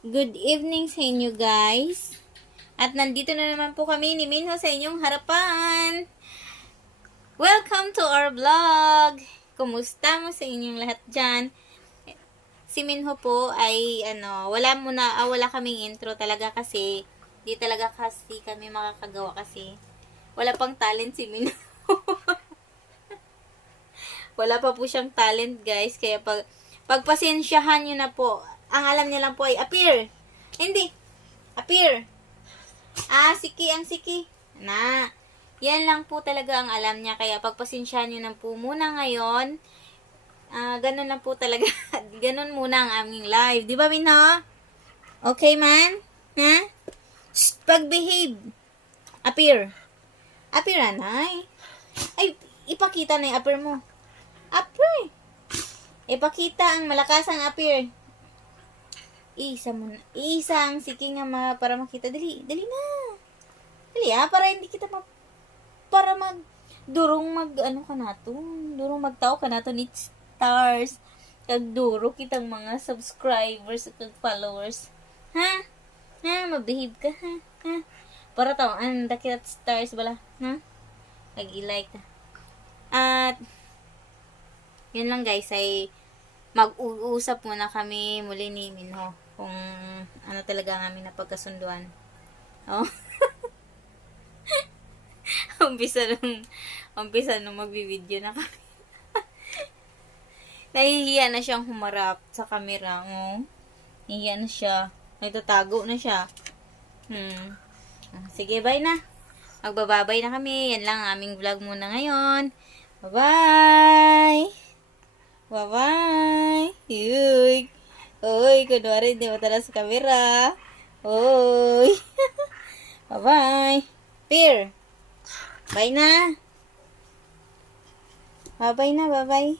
Good evening sa inyo guys. At nandito na naman po kami ni Minho sa inyong harapan. Welcome to our vlog. Kumusta mo sa inyong lahat dyan? Si Minho po ay wala kaming intro talaga kasi di talaga kasi kami makakagawa kasi wala pang talent si Minho. Wala pa po siyang talent guys, kaya pagpasensyahan nyo na po. Ang alam niya lang po ay appear. Hindi. Appear. Siki ang siki. Yan lang po talaga ang alam niya. Kaya pagpasensyahan nyo na po muna ngayon. Ganun lang po talaga. Ganun muna ang aming live. Di ba, Minho? Okay, man? Ha? Pag-behave. Appear. Appear, anay. Ay, ipakita na yung appear mo. Appear. Ipakita ang malakasang appear. Isang siki nga para makita. Dali na. Dali para hindi kita para durong durong magtao ka nato ni stars. Kag duro kitang mga subscribers at followers. Ha? Mabehave ka ha? Para taon dakit stars bala, ha? Kag i-like ka. At yun lang guys, ay mag-uusap muna kami muli ni Minho kung ano talaga ang aming napagkasunduan. Oh. umpisa nung magbi-video na kami. Nahihiya na siyang humarap sa camera. Oh. Nahihiya na siya. Nagtatago na siya. Sige, bye na. Magbababay na kami. Yan lang ang aming vlog muna ngayon. Bye-bye! Bye-bye! Uy, kunwari, hindi mo tala sa camera. Uy! Bye-bye! Peer! Bye na! Bye-bye na, bye-bye!